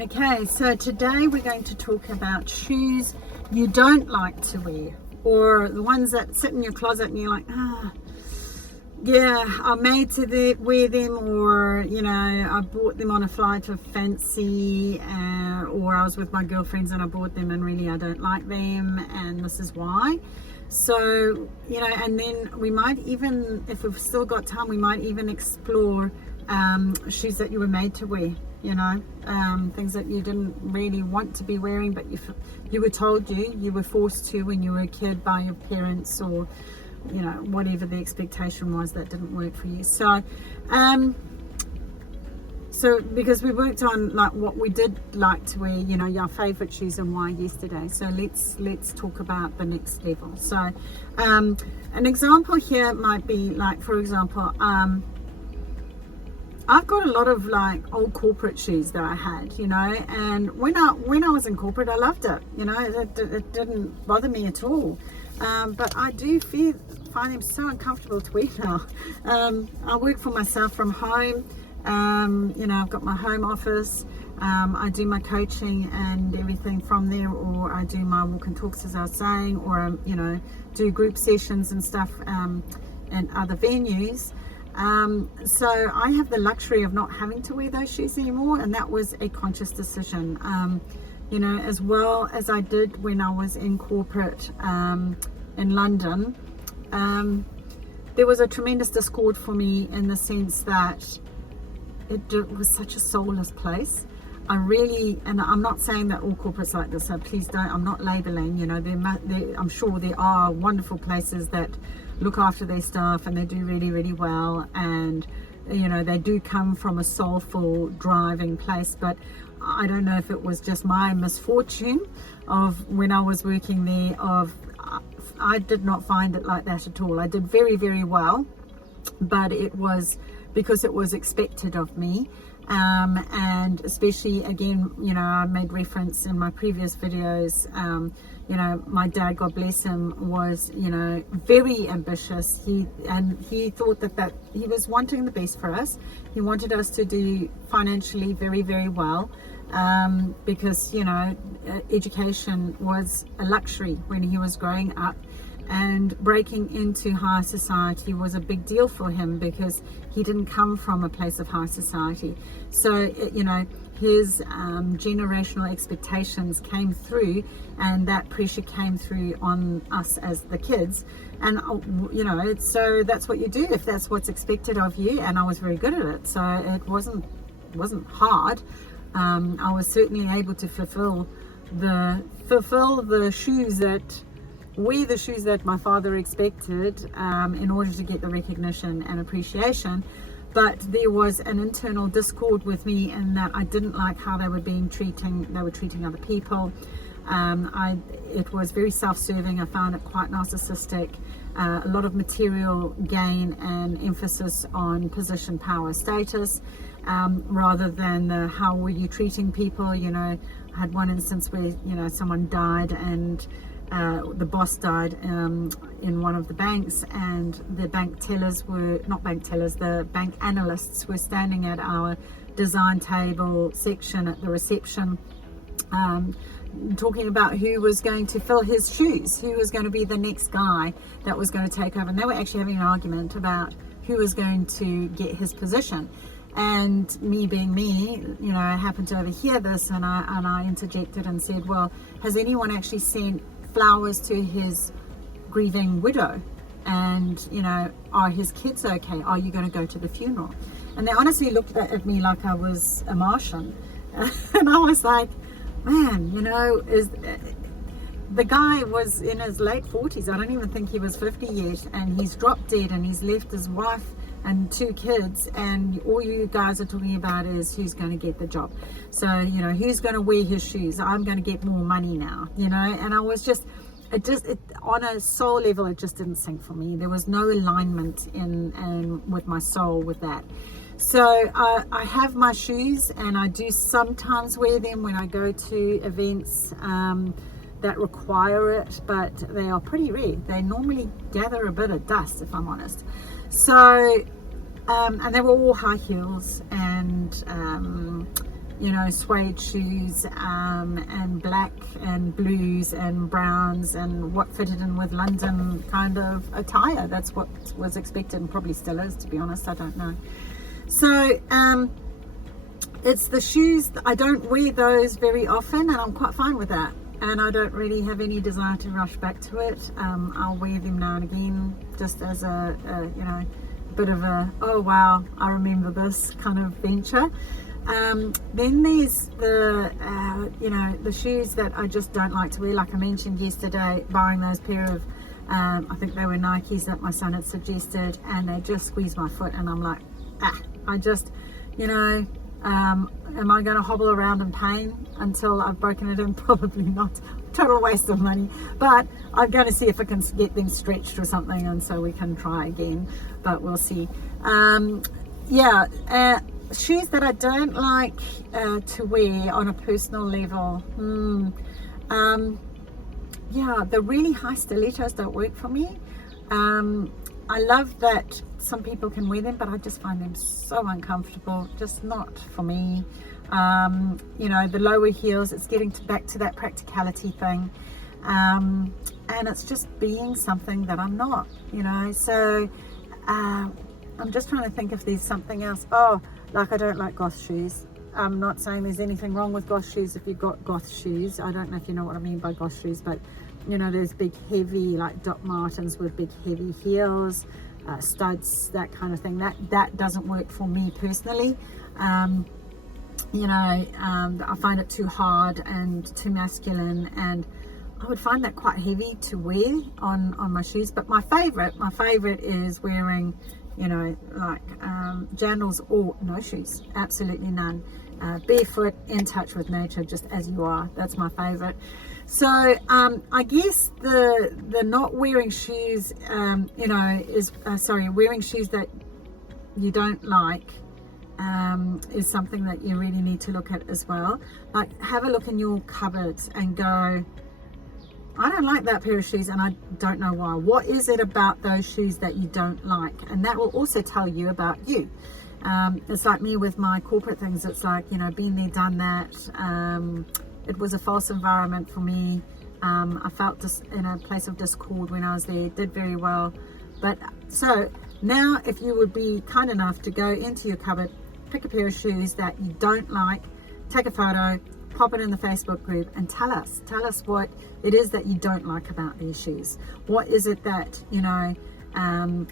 Okay, so today we're going to talk about shoes you don't like to wear, or the ones that sit in your closet and you're like, yeah, I'm made to wear them, or I bought them on a flight of fancy, or I was with my girlfriends and I bought them and really I don't like them, and this is why. So and then we might even, if we've still got time, we might even explore shoes that you were made to wear, things that you didn't really want to be wearing, but you were told you were forced to when you were a kid by your parents, or whatever the expectation was that didn't work for you. So because we worked on like what we did like to wear, your favorite shoes and why yesterday. So let's talk about the next level. So an example here might be like, for example, I've got a lot of like old corporate shoes that I had, and when I was in corporate, I loved it. It didn't bother me at all. But I do find them so uncomfortable to wear now. I work for myself from home. I've got my home office. I do my coaching and everything from there, or I do my walk and talks, as I was saying, or do group sessions and stuff in other venues. So I have the luxury of not having to wear those shoes anymore, and that was a conscious decision. As well as I did when I was in corporate in London. There was a tremendous discord for me in the sense that it was such a soulless place. And I'm not saying that all corporates like this, so please don't, I'm not labeling, I'm sure there are wonderful places that look after their staff and they do really, really well, and they do come from a soulful, driving place. But I don't know if it was just my misfortune of when I was working there, I did not find it like that at all. I did very, very well, but it was because it was expected of me. And especially, again, I made reference in my previous videos, my dad, God bless him, was, very ambitious. He thought that he was wanting the best for us. He wanted us to do financially very, very well, because, education was a luxury when he was growing up. And breaking into high society was a big deal for him because he didn't come from a place of high society. So, his generational expectations came through, and that pressure came through on us as the kids. And, so that's what you do if that's what's expected of you. And I was very good at it. So it wasn't hard. I was certainly able to fulfill the shoes that wear the shoes that my father expected in order to get the recognition and appreciation. But there was an internal discord with me in that I didn't like how they were treating other people. It was very self-serving. I found it quite narcissistic, a lot of material gain and emphasis on position, power, status, rather than how were you treating people. I had one instance where someone died, and the boss died in one of the banks, and the the bank analysts were standing at our design table section at the reception, talking about who was going to fill his shoes, who was going to be the next guy that was going to take over. And they were actually having an argument about who was going to get his position. And me being me, I happened to overhear this, and I interjected and said, well, has anyone actually sent flowers to his grieving widow? And are his kids okay? Are you going to go to the funeral? And they honestly looked at me like I was a Martian. And I was like, man, the guy was in his late 40s. I don't even think he was 50 yet, and he's dropped dead, and he's left his wife and 2 kids, and all you guys are talking about is who's going to get the job. So who's going to wear his shoes? I'm going to get more money now, and I was just, it on a soul level, it just didn't sink for me. There was no alignment in with my soul with that. So I have my shoes, and I do sometimes wear them when I go to events that require it, but they are pretty rare. They normally gather a bit of dust, if I'm honest. So and they were all high heels, and you know, suede shoes, and black and blues and browns, and what fitted in with London kind of attire. That's what was expected, and probably still is, to be honest. I don't know. So it's the shoes. I don't wear those very often, and I'm quite fine with that, and I don't really have any desire to rush back to it. I'll wear them now and again, just as a you know, bit of a, oh wow, I remember this kind of venture. Then there's the you know, the shoes that I just don't like to wear, like I mentioned yesterday, buying those pair of I think they were Nikes that my son had suggested, and they just squeeze my foot, and I'm like, I just, you know, am I going to hobble around in pain until I've broken it in? Probably not. Total waste of money, but I'm going to see if I can get them stretched or something, and so we can try again, but we'll see. Shoes that I don't like to wear on a personal level. The really high stilettos don't work for me. I love that some people can wear them, but I just find them so uncomfortable, just not for me. You know, the lower heels, it's getting back to that practicality thing, and it's just being something that I'm not, you know. So I'm just trying to think if there's something else. Like I don't like goth shoes. I'm not saying there's anything wrong with goth shoes if you've got goth shoes. I don't know if you know what I mean by goth shoes, but you know, there's big heavy like Doc Martens with big heavy heels, studs, that kind of thing. That doesn't work for me personally. You know, I find it too hard and too masculine, and I would find that quite heavy to wear on my shoes. But my favorite is wearing, you know, like jandals or no shoes, absolutely none, barefoot, in touch with nature, just as you are. That's my favorite. So I guess the not wearing shoes, you know, is wearing shoes that you don't like is something that you really need to look at as well. Like, have a look in your cupboards and go, I don't like that pair of shoes, and I don't know why. What is it about those shoes that you don't like? And that will also tell you about you. It's like me with my corporate things. It's like, you know, been there, done that. It was a false environment for me. I felt just in a place of discord when I was there. Did very well. But so now, if you would be kind enough to go into your cupboard, pick a pair of shoes that you don't like, take a photo, pop it in the Facebook group, and tell us what it is that you don't like about these shoes. What is it that, you know,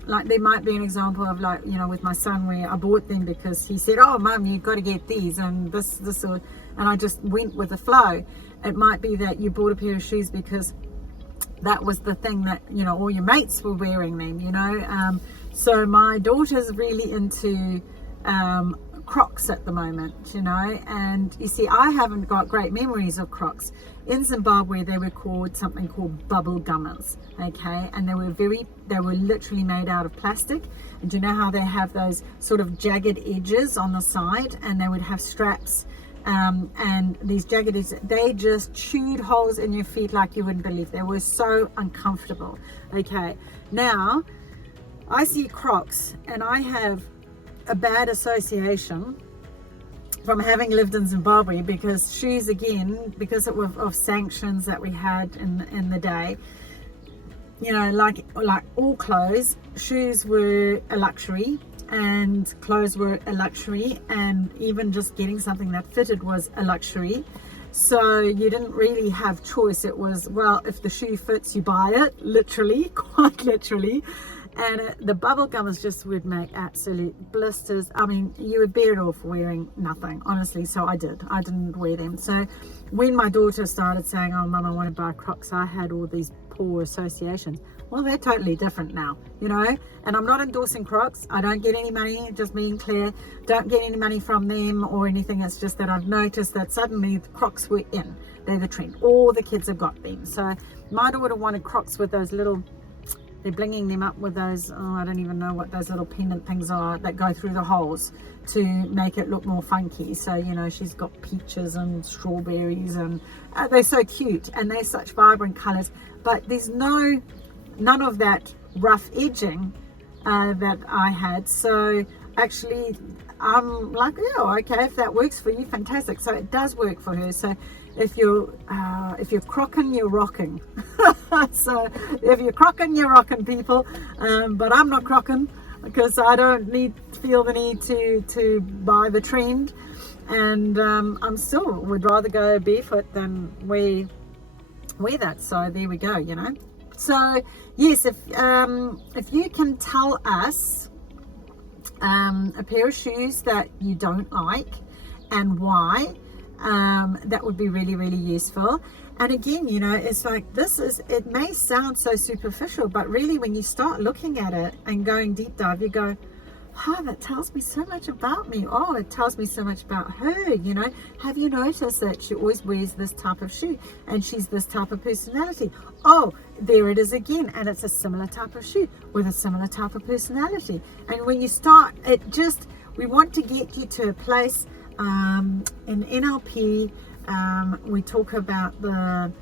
like there might be an example of, like, you know, with my son, where I bought them because he said, oh mum, you've got to get these, and this and I just went with the flow. It might be that you bought a pair of shoes because that was the thing that, you know, all your mates were wearing them, you know. So my daughter's really into Crocs at the moment, you know, and you see, I haven't got great memories of Crocs. In Zimbabwe, they were called something called bubble gummers, okay, and they were literally made out of plastic. And do you know how they have those sort of jagged edges on the side, and they would have straps, and these jagged edges, they just chewed holes in your feet like you wouldn't believe. They were so uncomfortable. Okay, now I see Crocs, and I have a bad association from having lived in Zimbabwe, because shoes, again, because of sanctions that we had in the day, you know, like all clothes, shoes were a luxury, and clothes were a luxury, and even just getting something that fitted was a luxury. So you didn't really have choice. It was, well, if the shoe fits, you buy it, literally, quite literally. And the bubble gummers just would make absolute blisters. I mean, you would bear it off wearing nothing, honestly. So I didn't wear them. So when my daughter started saying, oh mum, I want to buy Crocs, I had all these poor associations. Well, they're totally different now, you know. And I'm not endorsing Crocs. I don't get any money, just being clear. Don't get any money from them or anything. It's just that I've noticed that suddenly the Crocs were in. They're the trend. All the kids have got them. So my daughter wanted Crocs with those little, they're blinging them up with those, oh, I don't even know what those little pendant things are that go through the holes to make it look more funky. So, you know, she's got peaches and strawberries, and they're so cute, and they're such vibrant colors, but there's none of that rough edging that I had. So actually I'm like, yeah, okay, if that works for you, fantastic. So it does work for her. So if you're crocking, you're rocking. So if you're crocking, you're rocking, people. But I'm not crocking because I don't feel the need to buy the trend, and I'm still would rather go barefoot than wear that. So there we go, you know. So yes, if you can tell us a pair of shoes that you don't like and why, that would be really, really useful. And again, you know, it's like, it may sound so superficial, but really when you start looking at it and going deep dive, you go, oh, that tells me so much about me. Oh, it tells me so much about her, you know. Have you noticed that she always wears this type of shoe and she's this type of personality? Oh, there it is again, and it's a similar type of shoe with a similar type of personality. And when you start, we want to get you to a place in NLP. We talk about the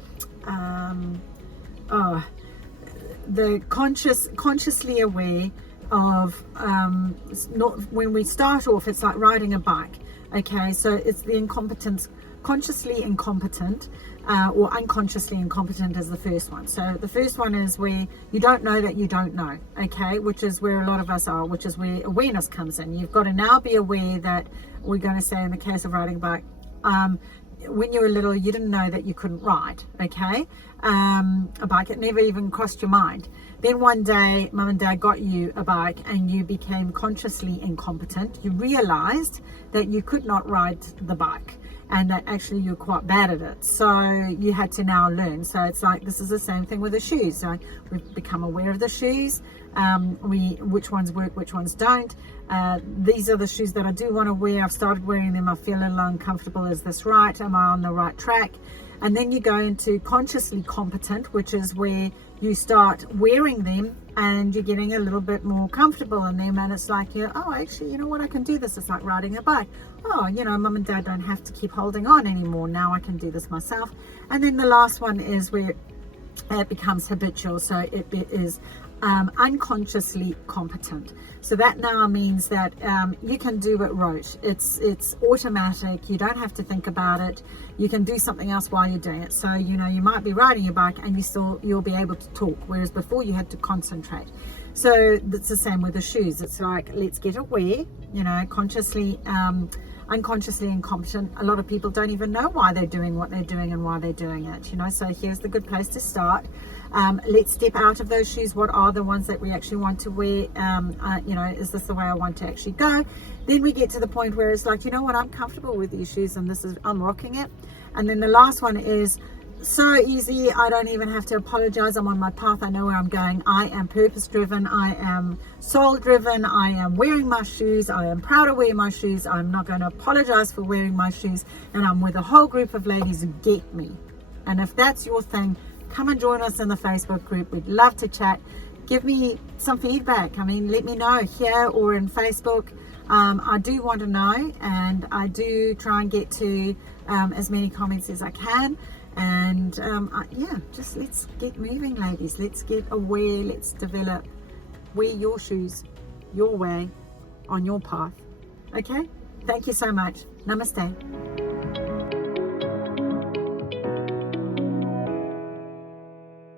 consciously aware of, not when we start off, it's like riding a bike. Okay, so it's the incompetence, consciously incompetent, or unconsciously incompetent is the first one. So the first one is where you don't know that you don't know, okay, which is where a lot of us are, which is where awareness comes in. You've got to now be aware that, we're going to say in the case of riding a bike, when you were little, you didn't know that you couldn't ride, okay, a bike. It never even crossed your mind. Then one day, mum and dad got you a bike and you became consciously incompetent. You realized that you could not ride the bike and that actually you're quite bad at it. So you had to now learn. So it's like, this is the same thing with the shoes. So we've become aware of the shoes, which ones work, which ones don't. These are the shoes that I do want to wear. I've started wearing them. I feel a little uncomfortable. Is this right? Am I on the right track? And then you go into consciously competent, which is where you start wearing them and you're getting a little bit more comfortable in them, and it's like, oh, actually, you know what, I can do this. It's like riding a bike. Oh, you know, mum and dad don't have to keep holding on anymore. Now I can do this myself. And then the last one is where it becomes habitual. So it is unconsciously competent. So that now means that you can do it rote. It's automatic. You don't have to think about it. You can do something else while you're doing it. So, you know, you might be riding your bike and you'll be able to talk, whereas before you had to concentrate. So it's the same with the shoes. It's like, let's get aware, you know, consciously, unconsciously incompetent. A lot of people don't even know why they're doing what they're doing and why they're doing it, you know. So here's the good place to start. Let's step out of those shoes. What are the ones that we actually want to wear? You know, is this the way I want to actually go? Then we get to the point where it's like, you know what, I'm comfortable with these shoes and I'm rocking it. And then the last one is so easy. I don't even have to apologize. I'm on my path. I know where I'm going. I am purpose driven. I am soul driven. I am wearing my shoes. I am proud to wear my shoes. I'm not going to apologize for wearing my shoes. And I'm with a whole group of ladies who get me. And if that's your thing, come and join us in the Facebook group. We'd love to chat. Give me some feedback. I mean, let me know here or in Facebook. I do want to know, and I do try and get to as many comments as I can. And yeah, just let's get moving, ladies. Let's get aware. Let's develop. Wear your shoes your way on your path. Okay? Thank you so much. Namaste.